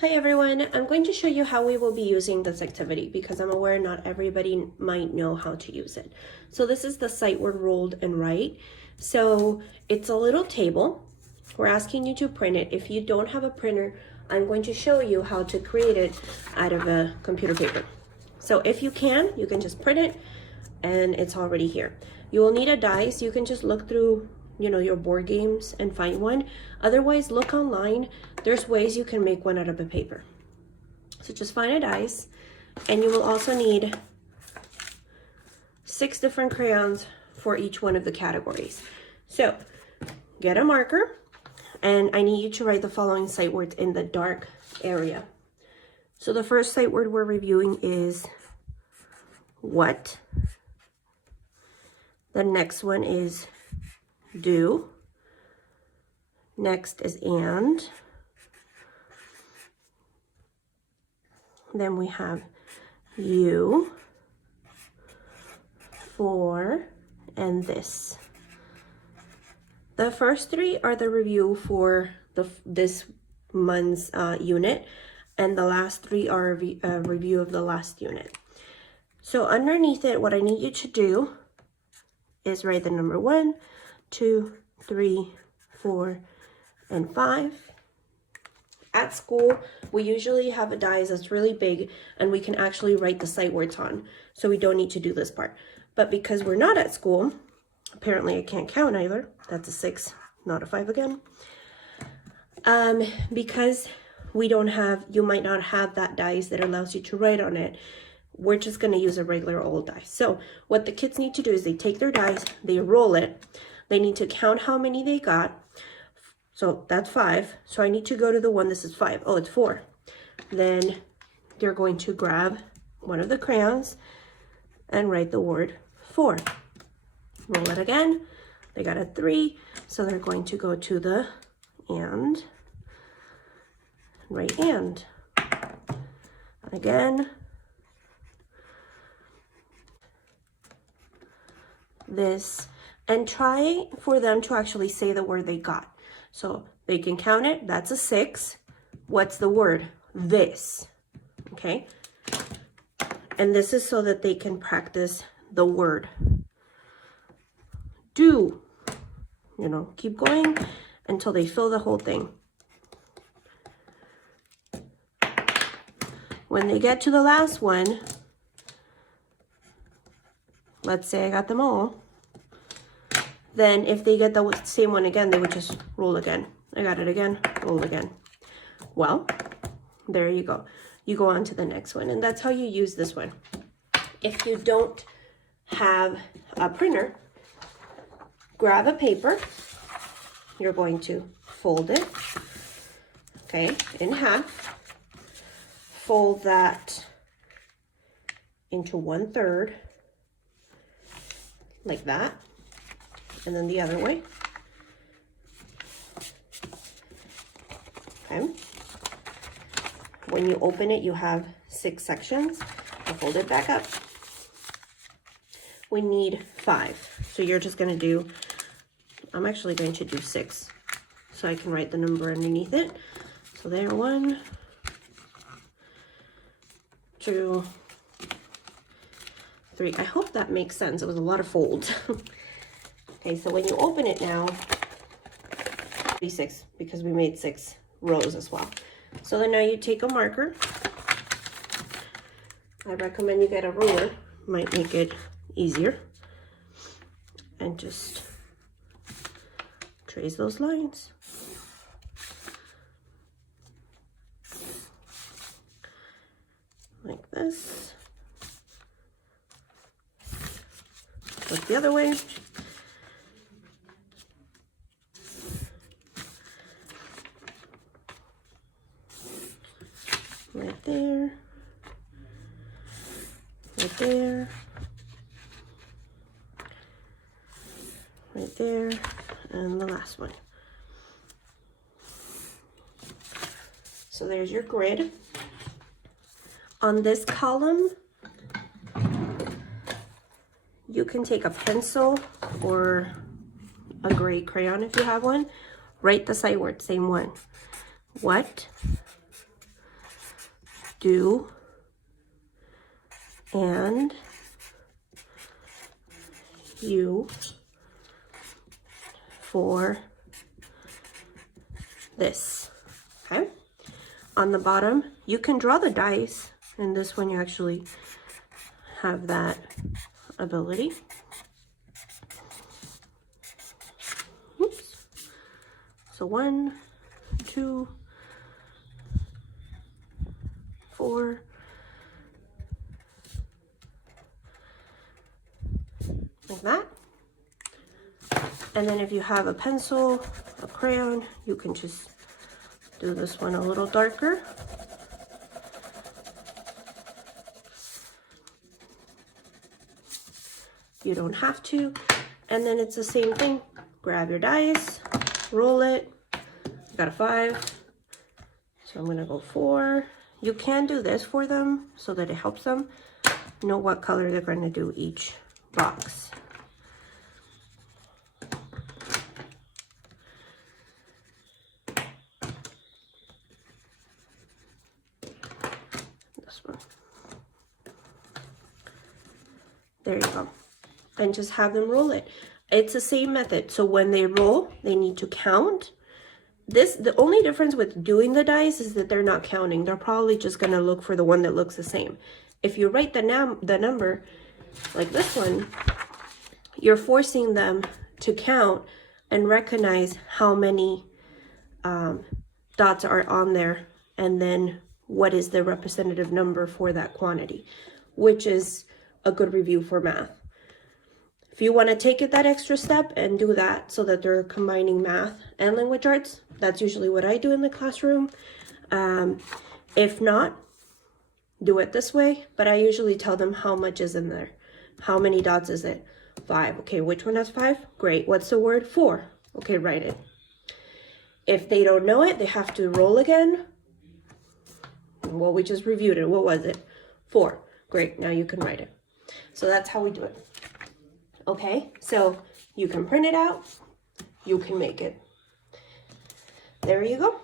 Hi everyone, I'm going to show you how we will be using this activity because I'm aware not everybody might know how to use it. So this is the sight word rolled and write. So it's a little table. We're asking you to print it. If you don't have a printer, I'm going to show you how to create it out of a computer paper. So if you can just print it and it's already here. You will need a dice. You can just look through your board games and find one. Otherwise, look online. There's ways you can make one out of a paper. So just find a dice, and you will also need 6 different crayons for each one of the categories. So get a marker, and I need you to write the following sight words in the dark area. So the first sight word we're reviewing is what. The next one is do. Next is and. Then we have you, for, and this. The first 3 are the review for this month's unit, and the last 3 are a review of the last unit. So underneath it, what I need you to do is write the number 1, 2, 3, 4, and 5. At school, we usually have a dice that's really big and we can actually write the sight words on, so we don't need to do this part. But because we're not at school, apparently I can't count either. That's a 6, not a 5 again. Because we don't have, you might not have that dice that allows you to write on it, we're just going to use a regular old dice. So what the kids need to do is they take their dice, they roll it, they need to count how many they got. So that's 5. So I need to go to the one, this is 5. Oh, it's 4. Then they're going to grab one of the crayons and write the word 4. Roll it again. They got a 3. So they're going to go to the and, write and. Again. This, and try for them to actually say the word they got. So they can count it, that's a 6. What's the word? This, okay? And this is so that they can practice the word. Do, keep going until they fill the whole thing. When they get to the last one, let's say I got them all, then if they get the same one again, they would just roll again. I got it again, roll again. Well, there you go. You go on to the next one, and that's how you use this one. If you don't have a printer, grab a paper. You're going to fold it, okay, in half. Fold that into 1/3, like that. And then the other way. Okay. When you open it, you have 6 sections. I'll fold it back up. We need 5. So you're just going to do, I'm actually going to do 6. So I can write the number underneath it. So there, 1, 2, 3. I hope that makes sense. It was a lot of folds. Okay, so when you open it now, 6, because we made 6 rows as well. So then now you take a marker. I recommend you get a ruler, might make it easier. And just trace those lines. Like this. Look the other way. Right there, right there, right there, and the last one. So there's your grid. On this column, you can take a pencil or a gray crayon if you have one. Write the sight word, same one. What, do and you for this, okay? On the bottom, you can draw the dice. In this one, you actually have that ability. Oops. So 1, 2, 4, like that. And then if you have a pencil, a crayon, you can just do this one a little darker. You don't have to. And then it's the same thing. Grab your dice, roll it. I got a 5. So I'm gonna go 4. You can do this for them so that it helps them know what color they're gonna do each box. This one. There you go. And just have them roll it. It's the same method. So when they roll, they need to count. The only difference with doing the dice is that they're not counting. They're probably just gonna look for the one that looks the same. If you write the number, like this one, you're forcing them to count and recognize how many dots are on there, and then what is the representative number for that quantity, which is a good review for math. If you want to take it that extra step and do that so that they're combining math and language arts, that's usually what I do in the classroom. If not, do it this way, but I usually tell them how much is in there. How many dots is it? 5. Okay, which one has 5? Great. What's the word? 4. Okay, write it. If they don't know it, they have to roll again. Well, we just reviewed it. What was it? 4. Great. Now you can write it. So that's how we do it. Okay, so you can print it out. You can make it. There you go.